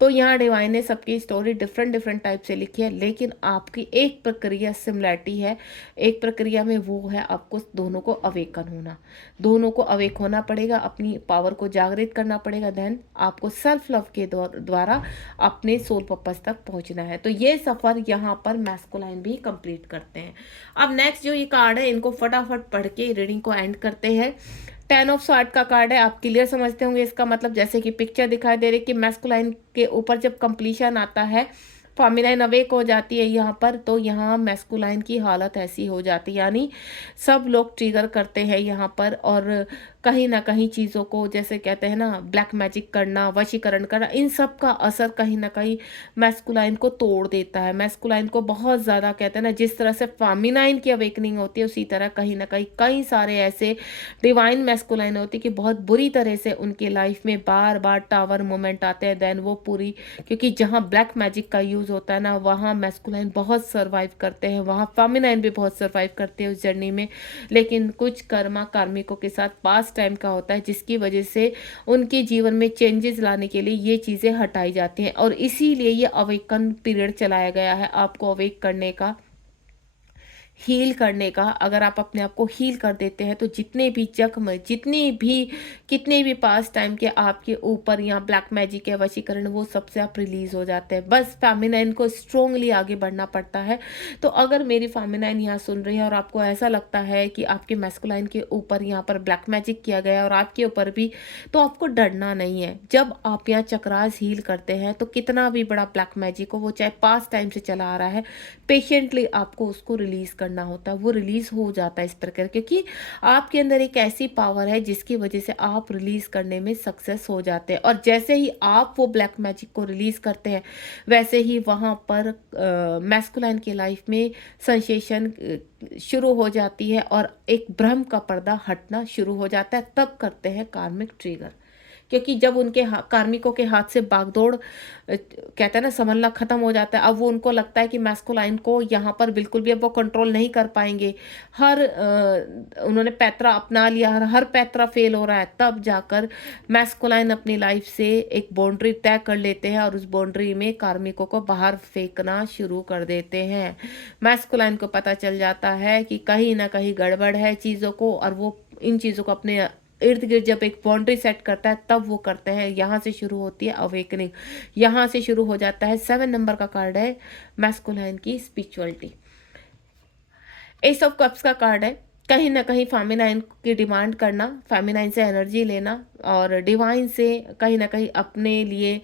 तो यहाँ डिवाइन ने सबकी स्टोरी डिफरेंट डिफरेंट टाइप से लिखी है, लेकिन आपकी एक प्रक्रिया सिमिलरिटी है। एक प्रक्रिया में वो है आपको दोनों को अवेकन होना, दोनों को अवेक होना पड़ेगा, अपनी पावर को जागृत करना पड़ेगा। देन आपको सेल्फ लव के द्वारा अपने सोल पर्पस तक पहुंचना है। तो ये सफ़र यहाँ पर मैस्कुलाइन भी कंप्लीट करते हैं। अब नेक्स्ट जो ये कार्ड है इनको फटाफट पढ़ के रीडिंग को एंड करते हैं। 10 ऑफ स्वार्ड का कार्ड है, आप क्लियर समझते होंगे इसका मतलब, जैसे कि पिक्चर दिखाई दे रही है कि मैस्कुलाइन के ऊपर जब कंप्लीशन आता है फेमिनाइन अवेक हो जाती है यहाँ पर, तो यहाँ मैस्कुलाइन की हालत ऐसी हो जाती है, यानी सब लोग ट्रिगर करते हैं यहाँ पर और कहीं ना कहीं चीज़ों को, जैसे कहते हैं ना ब्लैक मैजिक करना, वशीकरण करना, इन सब का असर कहीं ना कहीं मैस्कुलाइन को तोड़ देता है। मैस्कुलाइन को बहुत ज़्यादा, कहते हैं ना जिस तरह से फेमिनाइन की अवेकनिंग होती है उसी तरह कहीं ना कहीं कई सारे ऐसे डिवाइन मैस्कुलाइन होती है कि बहुत बुरी तरह से उनकी लाइफ में बार बार टावर मोमेंट आते हैं। देन वो पूरी, क्योंकि जहाँ ब्लैक मैजिक का यूज़ होता है ना वहाँ मैस्कुलाइन बहुत सर्वाइव करते हैं, वहाँ फेमिनाइन भी बहुत सर्वाइव करते हैं उस जर्नी में। लेकिन कुछ कर्मा कार्मिकों के साथ पास टाइम का होता है जिसकी वजह से उनके जीवन में चेंजेस लाने के लिए ये चीज़ें हटाई जाती हैं और इसीलिए ये अवेकन पीरियड चलाया गया है आपको अवेक करने का। हील करने का, अगर आप अपने आप को हील कर देते हैं तो जितने भी जख्म, जितनी भी कितने भी पास्ट टाइम के आपके ऊपर या ब्लैक मैजिक या वशीकरण, वो सबसे आप रिलीज हो जाते हैं। बस फेमिनाइन को स्ट्रोंगली आगे बढ़ना पड़ता है। तो अगर मेरी फेमिनाइन यहाँ सुन रही है और आपको ऐसा लगता है कि आपके मैस्कुलाइन के ऊपर यहाँ पर ब्लैक मैजिक किया गया है और आपके ऊपर भी, तो आपको डरना नहीं है। जब आप यहाँ चक्रास हील करते हैं तो कितना भी बड़ा ब्लैक मैजिक हो, वो चाहे पास्ट टाइम से चला आ रहा है, पेशेंटली आपको उसको रिलीज करना होता है। वो रिलीज हो जाता है इस प्रकार, क्योंकि आपके अंदर एक ऐसी पावर है जिसकी वजह से आप रिलीज करने में सक्सेस हो जाते हैं। और जैसे ही आप वो ब्लैक मैजिक को रिलीज करते हैं, वैसे ही वहां पर मैस्कुलाइन की लाइफ में सेंसेशन शुरू हो जाती है और एक भ्रम का पर्दा हटना शुरू हो जाता है। तब करते हैं कार्मिक ट्रिगर, क्योंकि जब उनके कार्मिकों के हाथ से बागदौड़ कहते हैं ना संभलना खत्म हो जाता है। अब वो उनको लगता है कि मैस्कुलाइन को यहाँ पर बिल्कुल भी अब वो कंट्रोल नहीं कर पाएंगे। उन्होंने पैतरा अपना लिया, हर पैतरा फेल हो रहा है। तब जाकर मैस्कुलाइन अपनी लाइफ से एक बाउंड्री तय कर लेते हैं और उस बाउंड्री में कार्मिकों को बाहर फेंकना शुरू कर देते हैं। मैस्कुलाइन को पता चल जाता है कि कहीं ना कहीं गड़बड़ है चीज़ों को, और वो इन चीज़ों को अपने इर्द गिर्द जब एक बाउंड्री सेट करता है तब वो करते हैं। यहाँ से शुरू होती है अवेकनिंग, यहाँ से शुरू हो जाता है। 7 नंबर का कार्ड है मैस्कुलाइन की स्पिरिचुअलिटी। एस ऑफ कप्स का कार्ड है कहीं ना कहीं फेमिनाइन की डिमांड करना, फेमिनाइन से एनर्जी लेना और डिवाइन से कहीं ना कहीं अपने लिए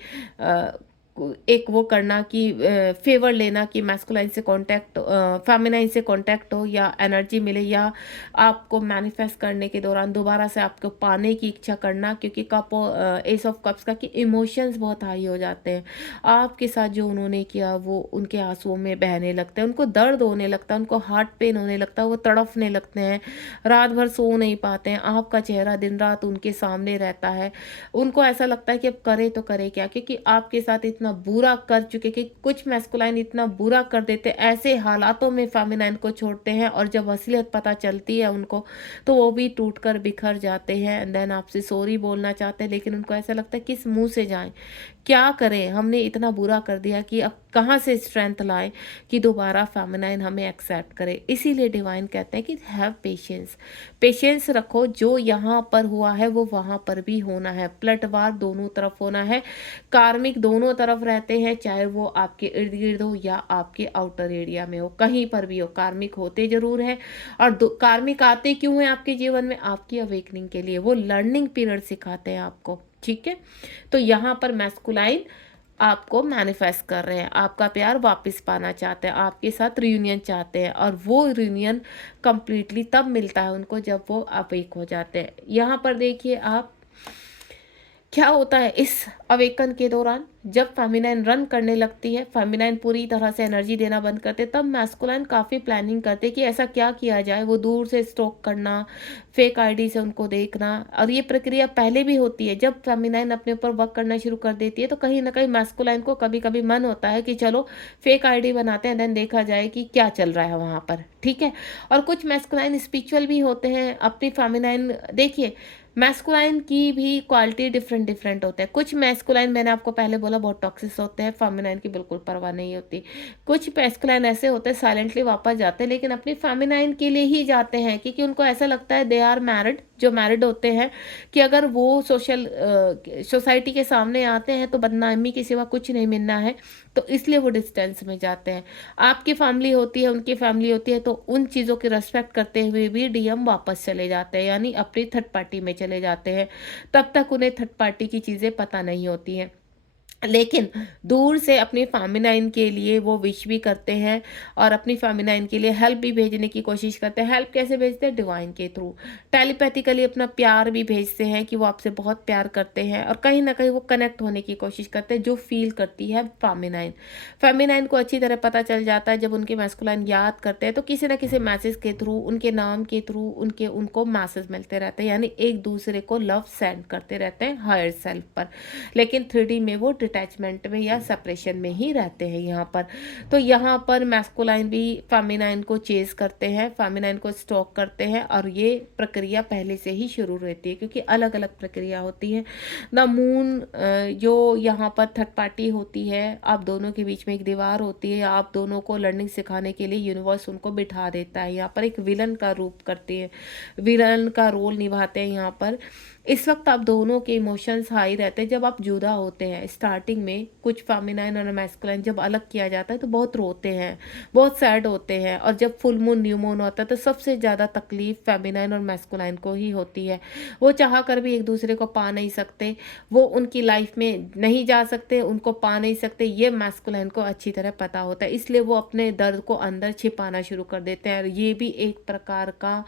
एक वो करना कि फेवर लेना कि मैस्कुलाइन से कांटेक्ट, फेमिनाइन से कांटेक्ट हो या एनर्जी मिले, या आपको मैनिफेस्ट करने के दौरान दोबारा से आपको पाने की इच्छा करना। क्योंकि कप एस ऑफ कप्स का कि इमोशंस बहुत हाई हो जाते हैं। आपके साथ जो उन्होंने किया वो उनके आंसुओं में बहने लगते हैं, उनको दर्द होने लगता है, उनको हार्ट पेन होने लगता है, वो तड़फने लगते हैं, रात भर सो नहीं पाते हैं। आपका चेहरा दिन रात उनके सामने रहता है। उनको ऐसा लगता है कि अब करे तो करे क्या, क्योंकि आपके साथ इतना बुरा कर चुके कि कुछ मैस्कुलाइन इतना बुरा कर देते, ऐसे हालातों में फेमिनाइन को छोड़ते हैं और जब असलियत पता चलती है उनको तो वो भी टूट कर बिखर जाते हैं। एंड देन आपसे सॉरी बोलना चाहते हैं, लेकिन उनको ऐसा लगता है किस मुंह से जाएं, क्या करें, हमने इतना बुरा कर दिया कि अब कहाँ से स्ट्रेंथ लाए कि दोबारा फेमिनाइन हमें एक्सेप्ट करे। इसीलिए डिवाइन कहते हैं कि हैव पेशेंस, पेशेंस रखो। जो यहाँ पर हुआ है वो वहाँ पर भी होना है। पलटवार दोनों तरफ होना है। कार्मिक दोनों तरफ रहते हैं, चाहे वो आपके इर्द गिर्द हो या आपके आउटर एरिया में हो, कहीं पर भी हो, कार्मिक होते जरूर हैं। और कार्मिक आते क्यों हैं आपके जीवन में? आपकी अवेकनिंग के लिए। वो लर्निंग पीरियड सिखाते हैं आपको, ठीक है। तो यहाँ पर मैस्कुलाइन आपको मैनिफेस्ट कर रहे हैं, आपका प्यार वापस पाना चाहते हैं, आपके साथ रियूनियन चाहते हैं। और वो रियूनियन कंप्लीटली तब मिलता है उनको जब वो अवेक हो जाते हैं। यहाँ पर देखिए आप क्या होता है इस अवेकन के दौरान, जब फेमिनाइन रन करने लगती है, फेमिनाइन पूरी तरह से एनर्जी देना बंद करते, तब मैस्कुलाइन काफ़ी प्लानिंग करते कि ऐसा क्या किया जाए। वो दूर से स्टॉक करना, फेक आईडी से उनको देखना, और ये प्रक्रिया पहले भी होती है। जब फेमिनाइन अपने ऊपर वर्क करना शुरू कर देती है तो कहीं ना कहीं मैस्कुलाइन को कभी कभी मन होता है कि चलो फेक आईडी बनाते हैं, देन देखा जाए कि क्या चल रहा है वहाँ पर, ठीक है। और कुछ मैस्कुलाइन स्पिरिचुअल भी होते हैं। अपनी फेमिनाइन देखिए, मैस्कुलाइन की भी क्वालिटी डिफरेंट डिफरेंट होते हैं। कुछ मैस्कुलाइन मैंने आपको पहले बोला बहुत टॉक्सिक होते हैं, फेमिनाइन की बिल्कुल परवाह नहीं होती। कुछ मैस्कुलाइन ऐसे होते हैं साइलेंटली वापस जाते हैं, लेकिन अपनी फेमिनाइन के लिए ही जाते हैं, क्योंकि उनको ऐसा लगता है दे आर मैरिड, जो मैरिड होते हैं, कि अगर वो सोसाइटी के सामने आते हैं तो बदनामी के सिवा कुछ नहीं मिलना है, तो इसलिए वो डिस्टेंस में जाते हैं। आपकी फैमिली होती है, उनकी फैमिली होती है, तो उन चीज़ों की रिस्पेक्ट करते हुए भी डीएम वापस चले जाते हैं, यानी अपनी थर्ड पार्टी में चले जाते हैं। तब तक उन्हें थर्ड पार्टी की चीज़ें पता नहीं होती हैं, लेकिन दूर से अपनी फेमिनाइन के लिए वो विश भी करते हैं और अपनी फेमिनाइन के लिए हेल्प भी भेजने की कोशिश करते हैं। हेल्प कैसे भेजते हैं? डिवाइन के थ्रू, टेलीपैथिकली अपना प्यार भी भेजते हैं कि वो आपसे बहुत प्यार करते हैं, और कहीं ना कहीं वो कनेक्ट होने की कोशिश करते हैं, जो फील करती है फेमिनाइन। फेमिनाइन को अच्छी तरह पता चल जाता है जब उनके मैस्कुलाइन याद करते हैं तो किसी न किसी मैसेज के थ्रू, उनके नाम के थ्रू उनको मैसेज मिलते रहते हैं, यानी एक दूसरे को लव सेंड करते रहते हैं हायर सेल्फ पर। लेकिन 3D में वो डिटैचमेंट में या सेपरेशन में ही रहते हैं यहाँ पर। तो यहाँ पर मैस्कुलाइन भी फेमिनाइन को चेज करते हैं, फेमिनाइन को स्टॉक करते हैं, और ये प्रक्रिया पहले से ही शुरू रहती है क्योंकि अलग अलग प्रक्रिया होती है। द मून जो यहाँ पर थर्ड पार्टी होती है, आप दोनों के बीच में एक दीवार होती है, आप दोनों को लर्निंग सिखाने के लिए यूनिवर्स उनको बिठा देता है, यहाँ पर एक विलन का रूप करती है, विलन का रोल निभाते हैं यहाँ पर। इस वक्त आप दोनों के इमोशंस हाई रहते हैं। जब आप जुदा होते हैं स्टार्टिंग में, कुछ फेमिनाइन और मैस्कुलाइन जब अलग किया जाता है तो बहुत रोते हैं, बहुत सैड होते हैं, और जब फुल मून न्यू मून होता है तो सबसे ज़्यादा तकलीफ फेमिनाइन और मैस्कुलाइन को ही होती है। वो चाह कर भी एक दूसरे को पा नहीं सकते, वो उनकी लाइफ में नहीं जा सकते, उनको पा नहीं सकते, ये मैस्कुलाइन को अच्छी तरह पता होता है, इसलिए वो अपने दर्द को अंदर छिपाना शुरू कर देते हैं। ये भी एक प्रकार का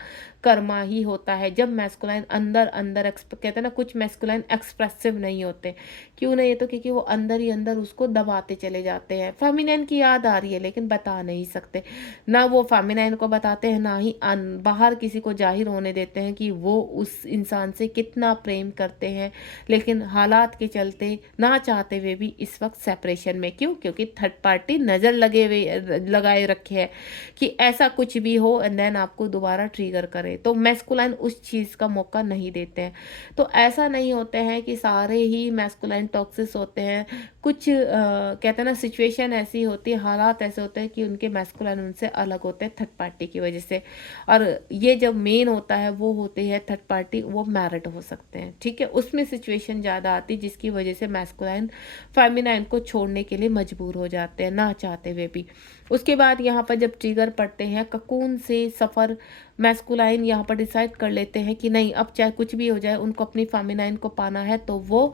कर्मा ही होता है। जब मैस्कुलाइन अंदर अंदर कहते हैं ना, कुछ मैस्कुलाइन एक्सप्रेसिव नहीं होते, क्यों नहीं है तो क्योंकि वो अंदर ही अंदर उसको दबाते चले जाते हैं। फेमिनाइन की याद आ रही है लेकिन बता नहीं सकते, ना वो फेमिनाइन को बताते हैं, ना ही बाहर किसी को जाहिर होने देते हैं कि वो उस इंसान से कितना प्रेम करते हैं, लेकिन हालात के चलते ना चाहते हुए भी इस वक्त सेपरेशन में। क्यों? क्योंकि थर्ड पार्टी नज़र लगाए रखे है कि ऐसा कुछ भी हो एंड देन आपको दोबारा ट्रिगर करे, तो मैस्कुलाइन उस चीज़ का मौका नहीं देते हैं। तो ऐसा नहीं होते हैं कि सारे ही मैस्कुलाइन टॉक्सिस होते हैं, कुछ कहते हैं ना सिचुएशन ऐसी होती है, हालात ऐसे होते हैं कि उनके मैस्कुलाइन उनसे अलग होते हैं थर्ड पार्टी की वजह से। और ये जब मेन होता है वो होते हैं थर्ड पार्टी, वो मैरिड हो सकते हैं, ठीक है, उसमें सिचुएशन ज़्यादा आती है जिसकी वजह से मैस्कुलाइन फेमिनाइन को छोड़ने के लिए मजबूर हो जाते हैं ना चाहते हुए भी। उसके बाद यहाँ पर जब ट्रिगर पड़ते हैं ककून से सफ़र, मैस्कुलाइन यहाँ पर डिसाइड कर लेते हैं कि नहीं, अब चाहे कुछ भी हो जाए उनको अपनी फेमिनाइन को पाना है, तो वो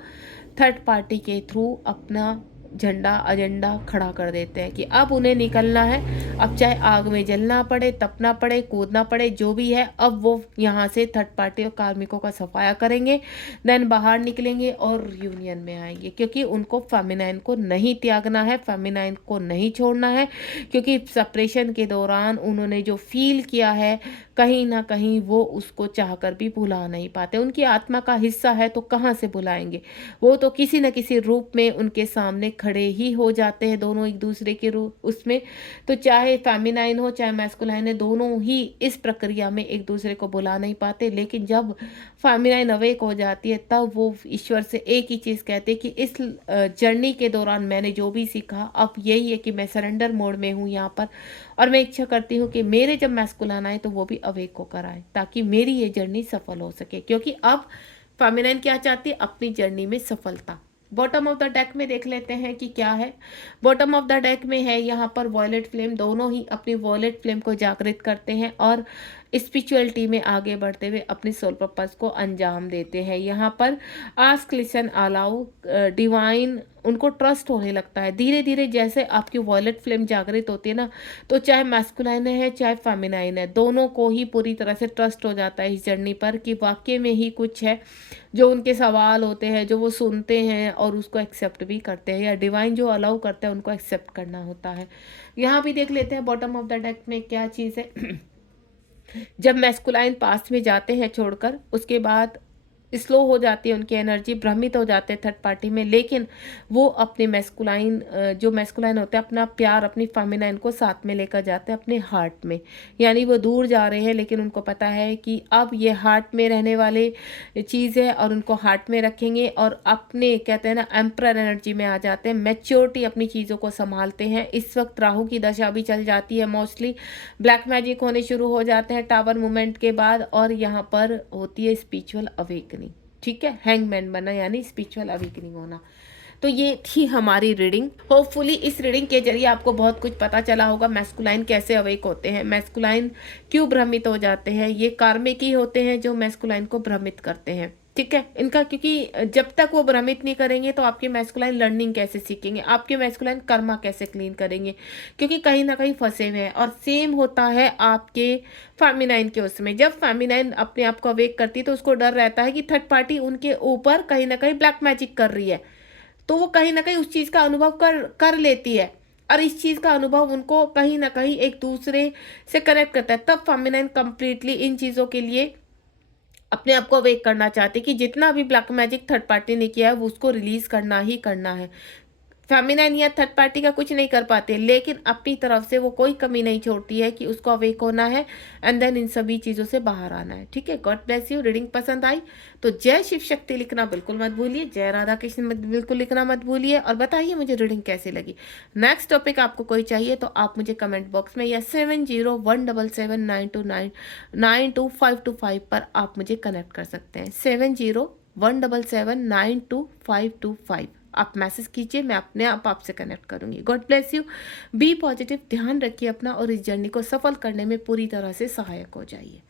थर्ड पार्टी के थ्रू अपना झंडा एजेंडा खड़ा कर देते हैं कि अब उन्हें निकलना है। अब चाहे आग में जलना पड़े, तपना पड़े, कूदना पड़े, जो भी है, अब वो यहाँ से थर्ड पार्टी और कार्मिकों का सफाया करेंगे, देन बाहर निकलेंगे और यूनियन में आएंगे, क्योंकि उनको फेमिनाइन को नहीं त्यागना है, फेमिनाइन को नहीं छोड़ना है, क्योंकि सेपरेशन के दौरान उन्होंने जो फील किया है कहीं ना कहीं वो उसको चाहकर भी भुला नहीं पाते। उनकी आत्मा का हिस्सा है तो कहाँ से भुलाएंगे, वो तो किसी न किसी रूप में उनके सामने खड़े ही हो जाते हैं, दोनों एक दूसरे के रूप उसमें। तो चाहे फेमिनाइन हो चाहे मैस्कुलाइन है, दोनों ही इस प्रक्रिया में एक दूसरे को भुला नहीं पाते। लेकिन जब फेमिनाइन अवेक हो जाती है तब वो ईश्वर से एक ही चीज़ कहते हैं कि इस जर्नी के दौरान मैंने जो भी सीखा अब यही है कि मैं सरेंडर मोड में हूँ यहाँ पर, और मैं इच्छा करती हूँ कि मेरे जब मैस्कुलाइन आए तो वो भी अवेक होकर आए, ताकि मेरी ये जर्नी सफल हो सके। क्योंकि अब फेमिनाइन क्या चाहती है? अपनी जर्नी में सफलता। बॉटम ऑफ द डेक में देख लेते हैं कि क्या है। बॉटम ऑफ द डेक में है यहाँ पर वॉयलेट फ्लेम, दोनों ही अपनी वॉयलेट फ्लेम को जागृत करते हैं और स्पिरिचुअलिटी में आगे बढ़ते हुए अपनी सोल पर्पस को अंजाम देते हैं। यहाँ पर आस्क लिसन अलाउ डिवाइन, उनको ट्रस्ट होने लगता है धीरे धीरे। जैसे आपकी वॉयलेट फ्लेम जागृत होती है ना, तो चाहे मैस्कुलाइन है चाहे फेमिनाइन है, दोनों को ही पूरी तरह से ट्रस्ट हो जाता है इस जर्नी पर कि वाकई में ही कुछ है जो उनके सवाल होते हैं, जो वो सुनते हैं और उसको एक्सेप्ट भी करते हैं, या डिवाइन जो अलाउ करता है उनको एक्सेप्ट करना होता है। यहाँ भी देख लेते हैं बॉटम ऑफ द डेक में क्या चीज़ है। जब मैस्कुलाइन पास्ट में जाते हैं छोड़कर, उसके बाद स्लो हो जाती है उनकी एनर्जी, भ्रमित हो जाते हैं थर्ड पार्टी में, लेकिन वो अपने मैस्कुलाइन जो मैस्कुलाइन होते हैं अपना प्यार अपनी फेमिनाइन को साथ में लेकर जाते हैं अपने हार्ट में। यानी वो दूर जा रहे हैं लेकिन उनको पता है कि अब ये हार्ट में रहने वाले चीज़ है और उनको हार्ट में रखेंगे, और अपने कहते हैं ना एम्परर एनर्जी में आ जाते हैं, मैच्योरिटी अपनी चीज़ों को संभालते हैं। इस वक्त राहु की दशा भी चल जाती है, मोस्टली ब्लैक मैजिक होने शुरू हो जाते हैं टावर मूवमेंट के बाद, और यहाँ पर होती है स्पिरिचुअल अवेकनिंग, ठीक है, हैंगमैन बना यानी स्पिरिचुअल अवेकनिंग होना। तो ये थी हमारी रीडिंग। होपफुली इस रीडिंग के जरिए आपको बहुत कुछ पता चला होगा, मैस्कुलाइन कैसे अवेक होते हैं, मैस्कुलाइन क्यों भ्रमित हो जाते हैं, ये कार्मिक ही होते हैं जो मैस्कुलाइन को भ्रमित करते हैं, ठीक है इनका, क्योंकि जब तक वो भ्रमित नहीं करेंगे तो आपके मैस्कुलाइन लर्निंग कैसे सीखेंगे, आपके मैस्कुलाइन कर्मा कैसे क्लीन करेंगे, क्योंकि कहीं ना कहीं फंसे हुए हैं। और सेम होता है आपके फेमिनाइन के उसमें, जब फेमिनाइन अपने आप को अवेक करती है तो उसको डर रहता है कि थर्ड पार्टी उनके ऊपर कहीं ना कहीं ब्लैक मैजिक कर रही है, तो वो कहीं ना कहीं उस चीज़ का अनुभव कर लेती है, और इस चीज़ का अनुभव उनको कहीं ना कहीं एक दूसरे से कनेक्ट करता है। तब फेमिनाइन कंप्लीटली इन चीज़ों के लिए अपने आप को अवेक करना चाहते हैं कि जितना भी ब्लैक मैजिक थर्ड पार्टी ने किया है वो उसको रिलीज करना ही करना है। फेमिनाइन या थर्ड पार्टी का कुछ नहीं कर पाते, लेकिन अपनी तरफ से वो कोई कमी नहीं छोड़ती है कि उसको अवेक होना है एंड देन इन सभी चीज़ों से बाहर आना है। ठीक है, गॉड ब्लेस यू। रीडिंग पसंद आई तो जय शिव शक्ति लिखना बिल्कुल मत भूलिए, जय राधा कृष्ण बिल्कुल लिखना मत भूलिए, और बताइए मुझे रीडिंग कैसी लगी। नेक्स्ट टॉपिक आपको कोई चाहिए तो आप मुझे कमेंट बॉक्स में या 701779292525 पर आप मुझे कनेक्ट कर सकते हैं। 7017792525 आप मैसेज कीजिए, मैं अपने आप आपसे कनेक्ट करूंगी। God bless you, be positive, ध्यान रखिए अपना और इस जर्नी को सफल करने में पूरी तरह से सहायक हो जाइए।